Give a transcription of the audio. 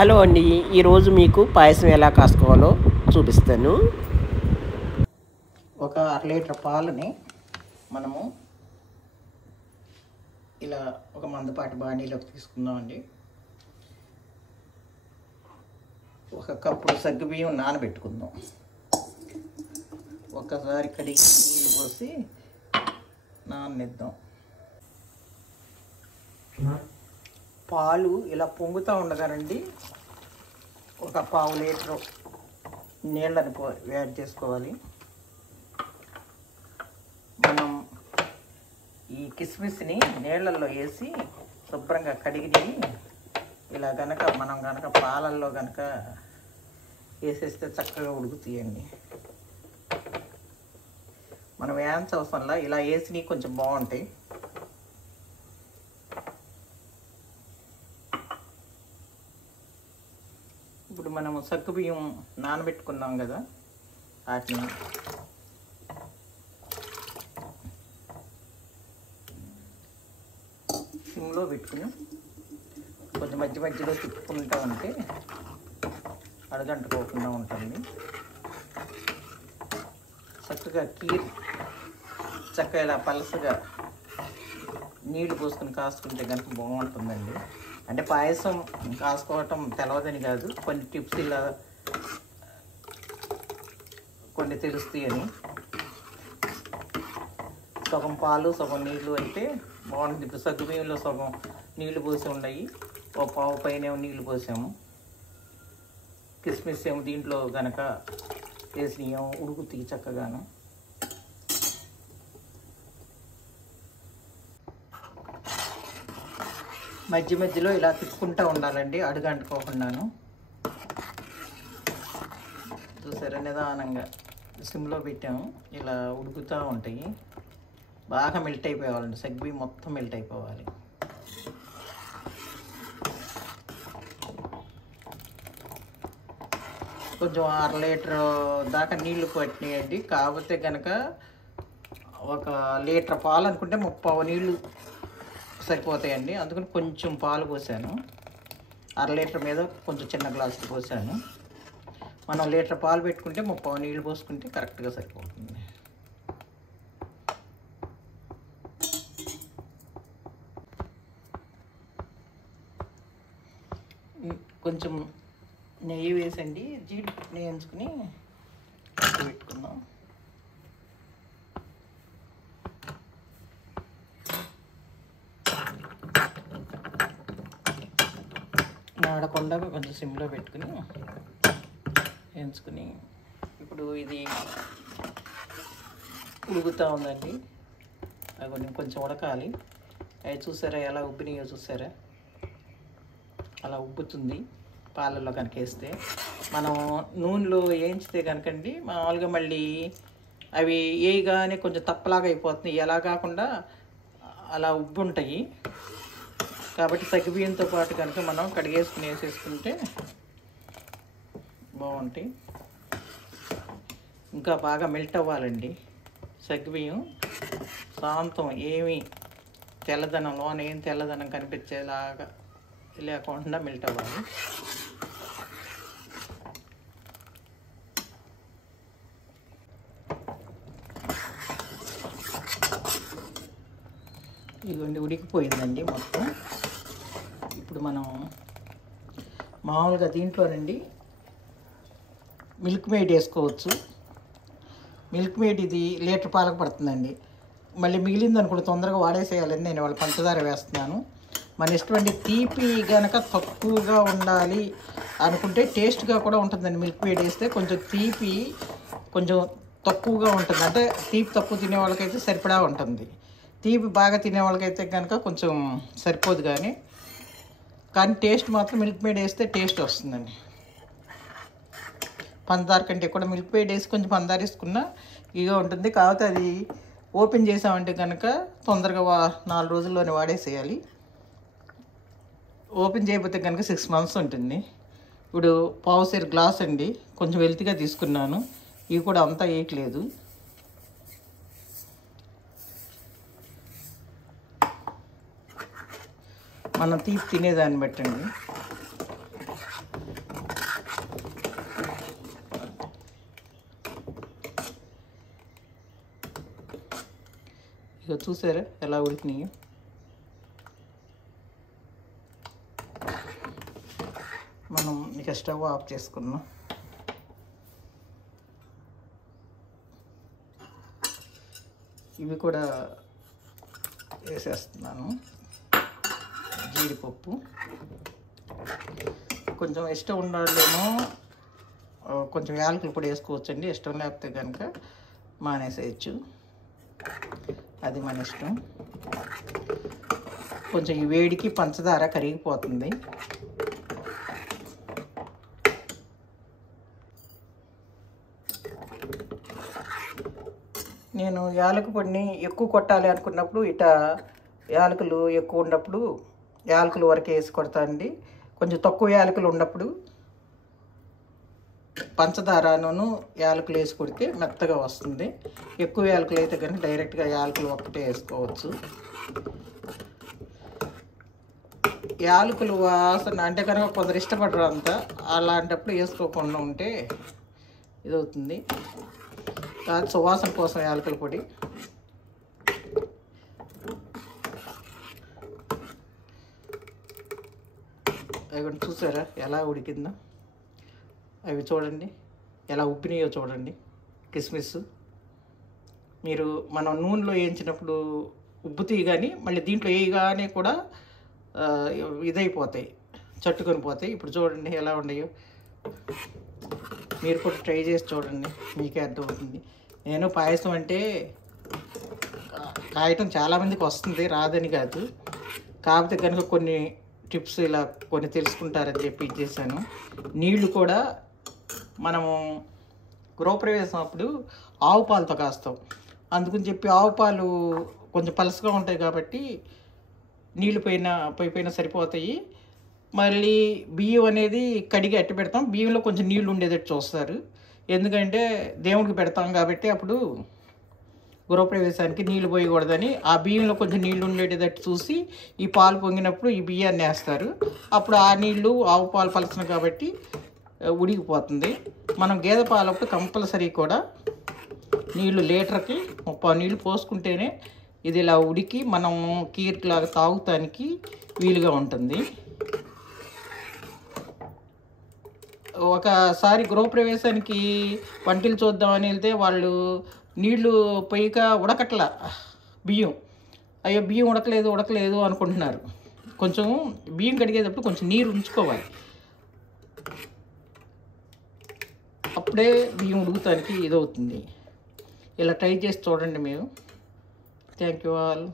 Hello అండి, ఈరోజు మీకు పాయసం ఎలా కాసుకోవాలో చూపిస్తాను. ఒక అర లీటర్ పాలని మనము ఇలా ఒక మందపాటి బాణీలోకి తీసుకుందామండి. ఒక కప్పు సగ్గుబియ్యం నానబెట్టుకుందాం. ఒకసారి కడిగి నీళ్ళు పోసి నాననిద్దాం. పాలు ఇలా పొంగుతూ ఉండగానండి ఒక పావు లీటరు నీళ్ళని యాడ్ చేసుకోవాలి. మనం ఈ కిస్మిస్ని నీళ్ళల్లో వేసి శుభ్రంగా కడిగి ఇలా మనం గనక పాలల్లో గనక వేసేస్తే చక్కగా ఉడుకుతాయండి. మనం వేయించ అవసరంలా ఇలా వేసినవి కొంచెం బాగుంటాయి. ఇప్పుడు మనము సగ్గుబియ్యం నానబెట్టుకున్నాం కదా, వాటిని సిమ్లో పెట్టుకుని కొంచెం మధ్య మధ్యలో తిప్పుకుంటూ ఉంటే అడగంటుకోకుండా ఉంటుంది. చక్కగా చక్కగా ఇలా పలసగా నీళ్లు పోసుకుని కాసుకుంటే కనుక బాగుంటుందండి. అంటే పాయసం కాసుకోవటం తెలవదని కాదు, కొన్ని టిప్స్ ఇలా కొన్ని తెలుస్తాయని. సగం పాలు సగం నీళ్ళు అయితే బాగుంటుంది. ఇప్పుడు సగ్గుబియ్యంలో సగం నీళ్లు పోసి ఉన్నాయి, ఓ పావు పైన నీళ్లు పోసాము. కిస్మిస్ ఏమో దీంట్లో కనుక వేసినాం ఉడుకుతాయి చక్కగాను. మధ్య మధ్యలో ఇలా తిప్పుకుంటూ ఉండాలండి, అడుగంటుకోకుండాను. చూసారా, నిదానంగా సిమ్లో పెట్టాము, ఇలా ఉడుకుతూ ఉంటాయి. బాగా మెల్ట్ అయిపోవాలండి, సగ్గుబియ్యం మొత్తం మెల్ట్ అయిపోవాలి. కొంచెం అర లీటర్ దాకా నీళ్లు పట్టినాయండి. కాకపోతే కనుక ఒక లీటర్ పాలు అనుకుంటే 30 నీళ్ళు సరిపోతాయండి. అందుకని కొంచెం పాలు పోసాను. అర లీటర్ మీద కొంచెం చిన్న గ్లాసులు పోసాను. మనం లీటర్ పాలు పెట్టుకుంటే 30 నీళ్ళు పోసుకుంటే కరెక్ట్గా సరిపోతుంది. కొంచెం నెయ్యి వేసండి, జీడిపప్పు వేయించుకుని పెట్టుకుందాం. ఆడకుండా కొంచెం సిమ్లో పెట్టుకుని వేయించుకుని, ఇప్పుడు ఇది ఉడుకుతూ ఉందండి. అవి కొంచెం ఉడకాలి. అవి చూసారా ఎలా ఉబ్బినాయో, చూసారా అలా ఉబ్బుతుంది పాలల్లో కనుక వేస్తే. మనం నూనెలో వేయించితే కనుకండి మామూలుగా మళ్ళీ అవి వేయగానే కొంచెం తప్పలాగా అయిపోతుంది. ఎలా కాకుండా అలా ఉబ్బు ఉంటాయి. కాబట్టి సగ్గుబియ్యంతో పాటు కనుక మనం కడిగేసుకుని వేసేసుకుంటే బాగుంటాయి. ఇంకా బాగా మెల్ట్ అవ్వాలండి సగ్గుబియ్యం. శాంతం ఏమి తెల్లదనం, లోన ఏం తెల్లదనం కనిపించేలాగా లేకుండా మెల్ట్ అవ్వాలి. ఇదిగోండి ఉడికిపోయిందండి మొత్తం. ఇప్పుడు మనం మామూలుగా దీంట్లోనండి మిల్క్ మేడ్ వేసుకోవచ్చు. మిల్క్ మేడ్ ఇది లీటర్ పాలకు పడుతుందండి. మళ్ళీ మిగిలింది అనుకుంటే తొందరగా వాడేసేయాలని నేను వాళ్ళ పంచదార వేస్తున్నాను. మన ఇష్టమండి. తీపి కనుక తక్కువగా ఉండాలి అనుకుంటే టేస్ట్గా కూడా ఉంటుందండి. మిల్క్ మేడ్ వేస్తే కొంచెం తీపి కొంచెం తక్కువగా ఉంటుంది. అంటే తీపి తక్కువ తినే వాళ్ళకైతే సరిపడా ఉంటుంది. తీపి బాగా తినే వాళ్ళకైతే కనుక కొంచెం సరిపోదు. కానీ టేస్ట్ మాత్రం మిల్క్ మేడ్ వేస్తే టేస్ట్ వస్తుందండి. పంచదార కంటే కూడా మిల్క్ మేడ్ వేసి కొంచెం పంచదార వేసుకున్నా ఇగా ఉంటుంది. కాకపోతే అది ఓపెన్ చేసామంటే కనుక తొందరగా 4 రోజుల్లోనే వాడేసేయాలి. ఓపెన్ చేయకపోతే కనుక 6 months ఉంటుంది. ఇప్పుడు పావుసేరు గ్లాస్ అండి, కొంచెం వెల్తిగా తీసుకున్నాను. ఇవి కూడా అంతా వేయట్లేదు. మనం తీపి తినేదాన్ని బట్టండి. ఇక చూసారా ఎలా ఉడికినాయి. మనం ఇక స్టవ్ ఆఫ్ చేసుకున్నాం. ఇవి కూడా వేసేస్తున్నాను. జీడిపప్పు కొంచెం ఇష్టం ఉండాలేమో కొంచెం యాలకులు కూడా వేసుకోవచ్చండి. ఇష్టం లేకపోతే కనుక మానేసేయచ్చు, అది మన ఇష్టం. కొంచెం ఈ వేడికి పంచదార కరిగిపోతుంది. నేను యాలక పొడిని ఎక్కువ కొట్టాలి అనుకున్నప్పుడు ఇట యాలకులు ఎక్కువ ఉన్నప్పుడు యాలకులు వరకు వేసి కొడతానండి. కొంచెం తక్కువ యాలకులు ఉన్నప్పుడు పంచదారను యాలకులు వేసి కొడితే మెత్తగా వస్తుంది. ఎక్కువ యాలకులు అయితే కనుక డైరెక్ట్గా యాలకులు ఒక్కటే వేసుకోవచ్చు. యాలకులు వాసన అంటే కనుక కొందరు ఇష్టపడరు అంతా, అలాంటప్పుడు వేసుకోకుండా ఉంటే ఇదవుతుంది. సువాసన కోసం యాలకుల పొడి. అవి చూసారా ఎలా ఉడికిందో, అవి చూడండి ఎలా ఉబ్బినాయో చూడండి. కిస్మిస్ మీరు మనం నూనెలో వేయించినప్పుడు ఉబ్బుతాయి, కానీ మళ్ళీ దీంట్లో వేయగానే కూడా ఇదైపోతాయి, చట్టుకొని పోతాయి. ఇప్పుడు చూడండి ఎలా ఉన్నాయో. మీరు కూడా ట్రై చేసి చూడండి, మీకే అర్థమవుతుంది. నేను పాయసం అంటే కాయటం చాలామందికి వస్తుంది, రాదని కాదు. కాకపోతే కనుక కొన్ని టిప్స్ ఇలా కొన్ని తెలుసుకుంటారని చెప్పి ఇచ్చేసాను. నీళ్లు కూడా మనము గృహప్రవేశం అప్పుడు ఆవు పాలతో కాస్తాం. అందుకని చెప్పి ఆవు పాలు కొంచెం పలసగా ఉంటాయి కాబట్టి నీళ్ళు పోయిపోయినా సరిపోతాయి. మళ్ళీ బియ్యం అనేది కడిగి అట్టి పెడతాం. బియ్యంలో కొంచెం నీళ్ళు ఉండేటట్టు చూస్తారు, ఎందుకంటే దేవుడికి పెడతాం కాబట్టి అప్పుడు గృహప్రవేశానికి నీళ్ళు పోయకూడదని ఆ బియ్యంలో కొంచెం నీళ్ళు ఉండేటట్టు చూసి ఈ పాలు పొంగినప్పుడు ఈ బియ్యాన్ని వేస్తారు. అప్పుడు ఆ నీళ్ళు ఆవు పాలు పలచను కాబట్టి ఉడికిపోతుంది. మనం గేదె పాలప్పుడు కంపల్సరీ కూడా నీళ్ళు లీటర్కి 30 నీళ్ళు పోసుకుంటేనే ఇది ఇలా ఉడికి మనం కీర్లాగా తాగుతానికి వీలుగా ఉంటుంది. ఒకసారి గృహప్రవేశానికి వంటలు చూద్దామని వెళ్తే వాళ్ళు నీళ్లు పోయిక ఉడకట్ల బియ్యం. అయ్యో బియ్యం ఉడకలేదు అనుకుంటున్నారు. కొంచెం బియ్యం కడిగేటప్పుడు కొంచెం నీరు ఉంచుకోవాలి, అప్పుడే బియ్యం ఉడుకుతానికి ఇదవుతుంది. ఇలా ట్రై చేసి చూడండి మీరు. Thank you all.